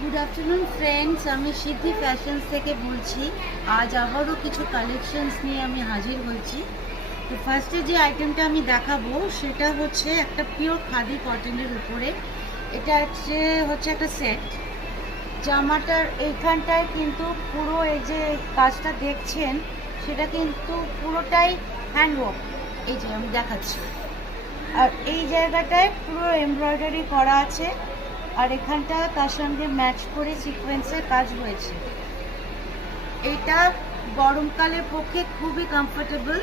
Good afternoon friends, আমি সিদ্ধি fashions থেকে বলছি। আজ আবারও কিছু কালেকশনস নিয়ে আমি হাজির হয়েছি। তো ফার্স্টে যে আইটেমটা আমি দেখাবো সেটা হচ্ছে একটা পিওর খাদি কটনের উপরে। এটা হচ্ছে একটা সেট। জামাটার এইখানটায় কিন্তু পুরো এই যে কাজটা দেখছেন সেটা কিন্তু পুরোটাই হ্যান্ডওয়ার্ক। এই যে আমি দেখাচ্ছি, আর এই জায়গাটায় পুরো এমব্রয়ডারি করা আছে, আর এখানটা তার সঙ্গে ম্যাচ করে সিকোয়েন্সের কাজ হয়েছে। এটা গরমকালের পক্ষে খুবই কমফোর্টেবল।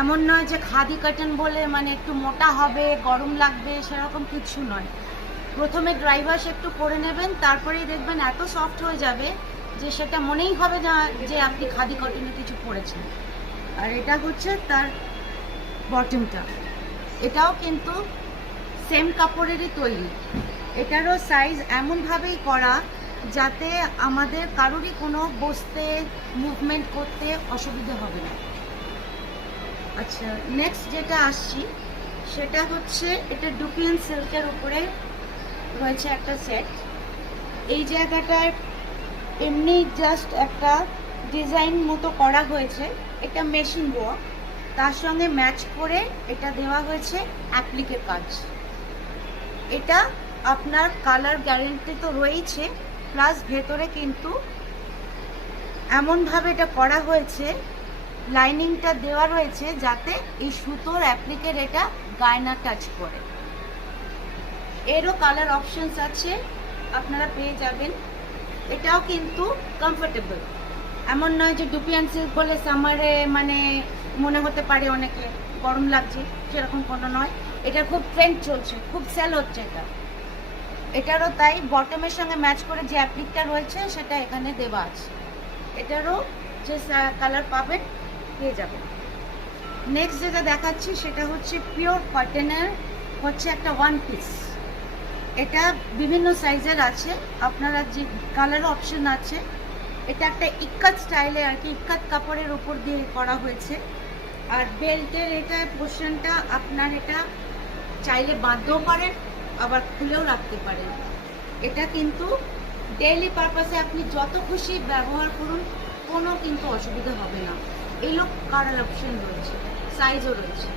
এমন নয় যে খাদি কটন বলে মানে একটু মোটা হবে, গরম লাগবে, সেরকম কিছু নয়। প্রথমে ড্রাই ওয়াশ একটু করে নেবেন, তারপরেই দেখবেন এত সফট হয়ে যাবে যে সেটা মনেই হবে না যে আপনি খাদি কটনে কিছু পরেছেন। আর এটা হচ্ছে তার বটমটা, এটাও কিন্তু সেম কাপড়েরই তৈরি। এটারও সাইজ এমনভাবেই করা যাতে আমাদের কারোরই কোনো বসতে মুভমেন্ট করতে অসুবিধা হবে না। আচ্ছা, নেক্সট যেটা আসছি সেটা হচ্ছে এটা ডুপিয়ান সিল্কের উপরে রয়েছে একটা সেট। এই জায়গাটায় এমনি জাস্ট একটা ডিজাইন মতো করা হয়েছে, এটা মেশিন ওয়ার্ক। তার সঙ্গে ম্যাচ করে এটা দেওয়া হয়েছে অ্যাপ্লিকের কাজ। এটা আপনার কালার গ্যারেন্টি তো রয়েছে, প্লাস ভেতরে কিন্তু এমনভাবে এটা করা হয়েছে, লাইনিংটা দেওয়া রয়েছে যাতে এই সুতোর অ্যাপ্লিকের এটা গায়ে না টাচ করে। এরও কালার অপশনস আছে, আপনারা পেয়ে যাবেন। এটাও কিন্তু কমফোর্টেবল। এমন নয় যে ডুপিয়ান সিল্ক বলে সামারে মানে মনে হতে পারে অনেকে গরম লাগছে, সেরকম কোনো নয়। এটা খুব ট্রেন্ড চলছে, খুব সেল হচ্ছে এটা। এটারও তাই বটমের সঙ্গে ম্যাচ করে যে অ্যাপ্লিকটা রয়েছে সেটা এখানে দেওয়া আছে। এটারও যে কালার পাবেন পেয়ে যাবেন। নেক্সট যেটা দেখাচ্ছি সেটা হচ্ছে পিওর কটনের, হচ্ছে একটা ওয়ান পিস। এটা বিভিন্ন সাইজের আছে, আপনারা যে কালার অপশন আছে। এটা একটা ইক্কাত স্টাইলে আর কি, ইক্কাত কাপড়ের উপর দিয়ে করা হয়েছে। আর বেল্টের এটা পোর্শনটা আপনার এটা চাইলে বাঁধতেও পারেন, আবার খুলেও রাখতে পারেন। এটা কিন্তু ডেইলি পারপাসে আপনি যত খুশি ব্যবহার করুন, কোনো কিন্তু অসুবিধা হবে না। এই লোক কালার অপশন রয়েছে, সাইজও রয়েছে।